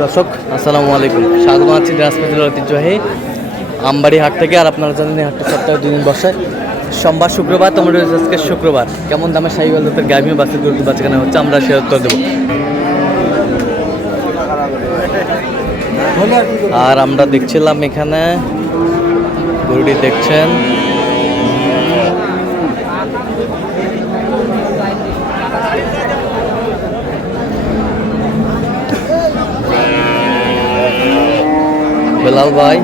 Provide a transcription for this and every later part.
দর্শক আসসালামু আলাইকুম, স্বাগত আছি দিনাজপুর জেলার ঐতিহ্যবাহী আমবাড়ি হাট থেকে। আর আপনারা জানেন এই হাটটা সপ্তাহে 2 দিন বসে, সোমবার শুক্রবার। তোমার আজকে শুক্রবার। কেমন দামে শাহিওয়াল জাতের গাভী ও বাছুর গরু বাচ্চাখানা হচ্ছে, আমরা সে উত্তর দেবো। আর আমরা দেখছিলাম এখানে গরুটি দেখছেন, বেলাল ভাই।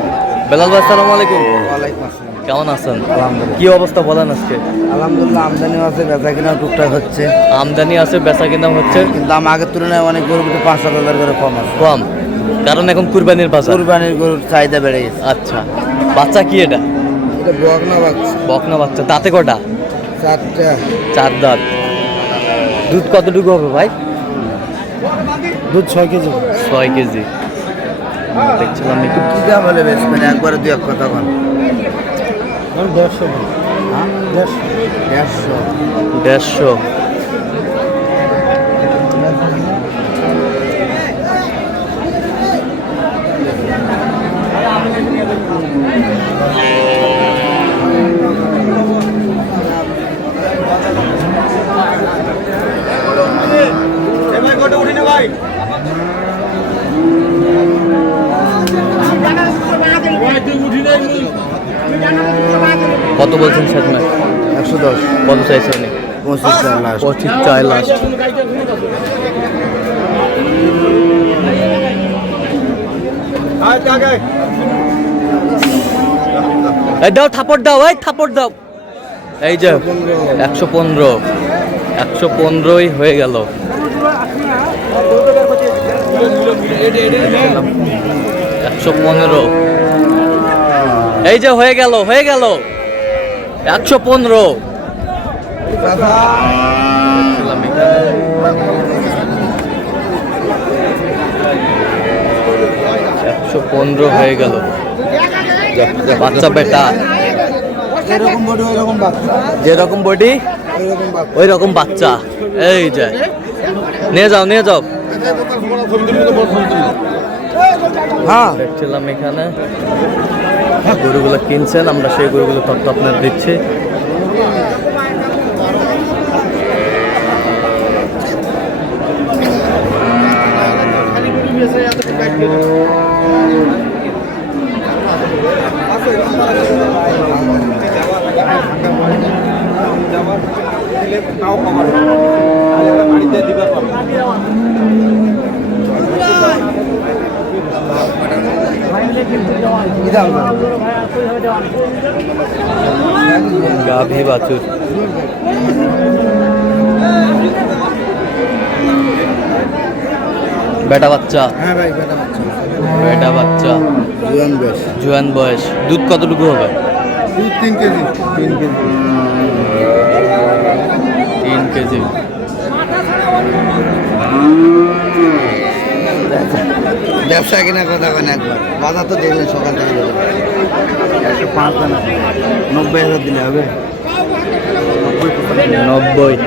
বেলাল ভাই আসসালামু আলাইকুম। ওয়ালাইকুম আসসালাম। কেমন আছেন? আলহামদুলিল্লাহ। কি অবস্থা বলেন আজকে? আলহামদুলিল্লাহ, আমদানিও আছে, বেচা কিনাও টুকটাক হচ্ছে। আমদানি আছে, বেচা কিনা হচ্ছে, কিন্তু আগের তুলনায় অনেক গরুর মধ্যে 5-7 হাজার করে কম আছে। কম, কারণ এখন কুরবানির বাজার। কুরবানির গরুর চাহিদা বেড়ে গেছে। আচ্ছা, বাচ্চা কি এটা? এটা বকনা বাচ্চা। বকনা বাচ্চা। দাঁতে কটা? 4টা। 4 দাঁত। দুধ কতটুকু হবে ভাই? দুধ 6 কেজি। 6 কেজি। দেখছিলাম একটু। কি দাম হলে বেশ, মানে একবারে 2 কথা কোন? 150। হ্যাঁ 150। কত বলছেন শেষমেশ? 110। কত চাইছে উনি? 25 চাই লাস্ট। এই দাও, থাপড় দাও, এই থাপড় দাও। এই যে 115। 115ই হয়ে গেল। 115। এই যে হয়ে গেল, 115। 115 হয়ে গেল। বাচ্চা বেটা, এরকম বডি ওইরকম বাচ্চা। যেরকম বডি ওই রকম বাচ্চা। এই যে নিয়ে যাও, নিয়ে যাও। হ্যাঁ, দেখছিলাম এখানে গরুগুলো কিনছেন, আমরা সেই গরুগুলো তথ্য আপনার দিচ্ছি। গাভী বাছুর। বেটা বাচ্চা। হ্যাঁ ভাই, বেটা বাচ্চা। বেটা বাচ্চা, জুয়ান বয়স। জোয়ান বয়স। দুধ কতটুকু হবে? দুধ 3 কেজি। 3 কেজি। 3 কেজি। ব্যবসা কিনা কথা কেন একবার? বাজার তো দেখলেন সকাল থেকে। 105 দানা 90,000 দিলে হবে। 90।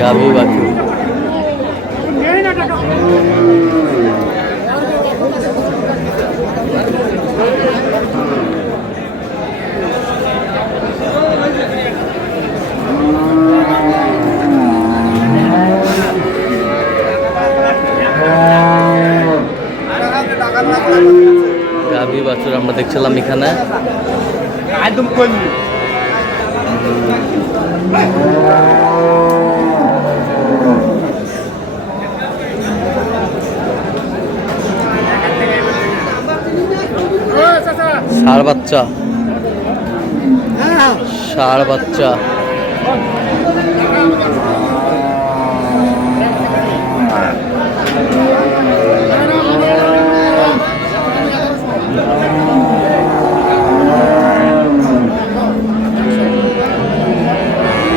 গাভী বাছুর। গাভী বাছুর আমরা দেখছিলাম এখানে। একদম কম। ষাঁড় বাচ্চা। ষাঁড় বাচ্চা।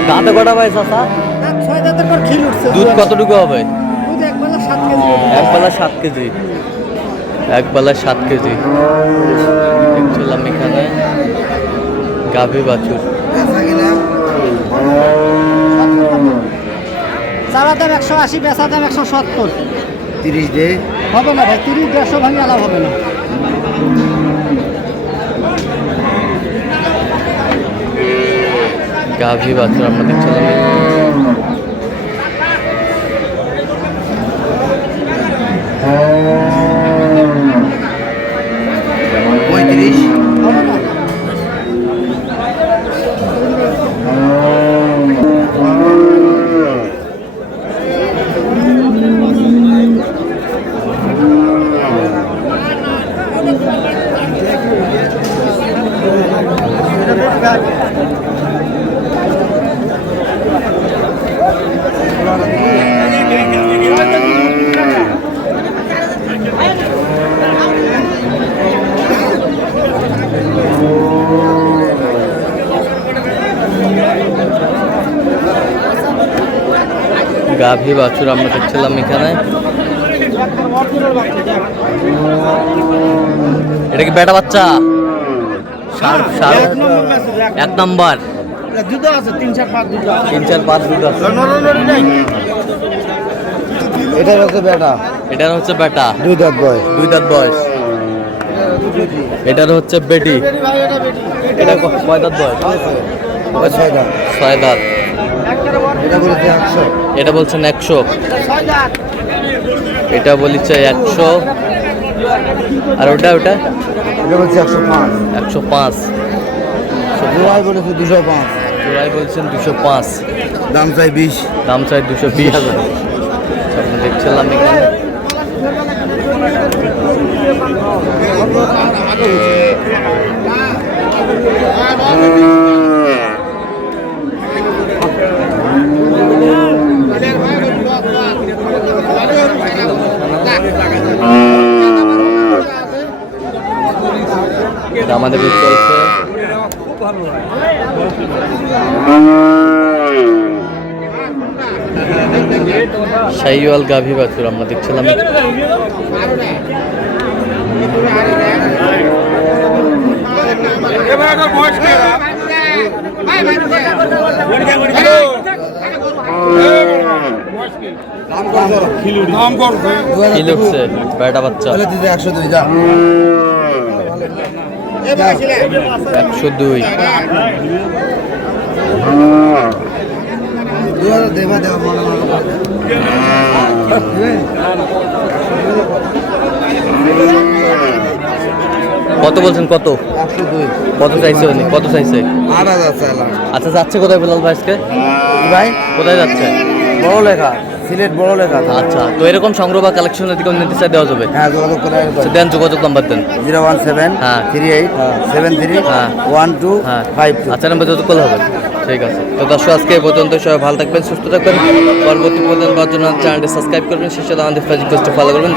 দাঁতে কটা ভাই চাচা? দুধ কতটুকু হবে? এক বেলা 7 কেজি। এক বেলা 7 কেজি। দেখছিলাম এখানে গাভী বাছুর। চারা দাম 180, বেচা দাম 170। 30 দে। হবে না ভাই, 30 150 ভাঙি আলাপ হবে না। গাভী বাছুর আমরা দেখছিলাম। 35। হবে না। গাভী বাছুর আমরা দেখছিলাম এখানে। এটা কি বেটা বাচ্চা? এক নম্বর। দুধ আছে 3-4-5 দুধ আছে। 3-4-5 দুধ আছে। এটার হচ্ছে বেটা। এটার হচ্ছে বেটা, 2 দাঁত বয়স। 2 দাঁত বয়স। এটার হচ্ছে বেটি। এটা কয় দাঁত বয়স? 6 দাঁত। 6 দাঁত। এটা বলেছে 100। এটা বলছেন 100। এটা বলিছে 100। আর ওটা এটা বলছে 105। 105। জোড়াই বলেছে 205। জোড়াই বলছেন 205। দাম চাই 20। দাম চাই 220। আপনি দেখছিলাম এখানে। আমাদের চলছে। শাহিওয়াল গাভী বাছুর আমরা দেখছিলাম। কি লুকছে বেটা বাচ্চা? 102 যা। 102। দেবা দেবা মনে কত বলছেন? কত 102। কত চাইছে উনি? কত চাইছে? 8000 চাইলাম। আচ্ছা, যাচ্ছে কোথায় বেলাল ভাই আজকে? ভাই কোথায় যাচ্ছে? বড় লেখা, সিলেট বড় লেখা। আচ্ছা, তো এরকম সংগ্রহ বা কালেকশনের দিকে নিতে চাই দেওয়া যাবে? হ্যাঁ, যোগাযোগ করে আচ্ছা, দেন যোগাযোগ নাম্বার দেন। 017 হ্যাঁ। 38 73 হ্যাঁ। 12 হ্যাঁ 52। আচ্ছা, নাম্বার যত কল হবে। ঠিক আছে, তো দর্শক আজকে এই পর্যন্ত। সবাই ভালো থাকবেন, সুস্থ থাকবেন। পরবর্তী পর্যন্ত পাওয়ার জন্য চ্যানেলটি সাবস্ক্রাইব করবেন, সেই সাথে আমাদের ফেসবুক পেজটা ফলো করবেন।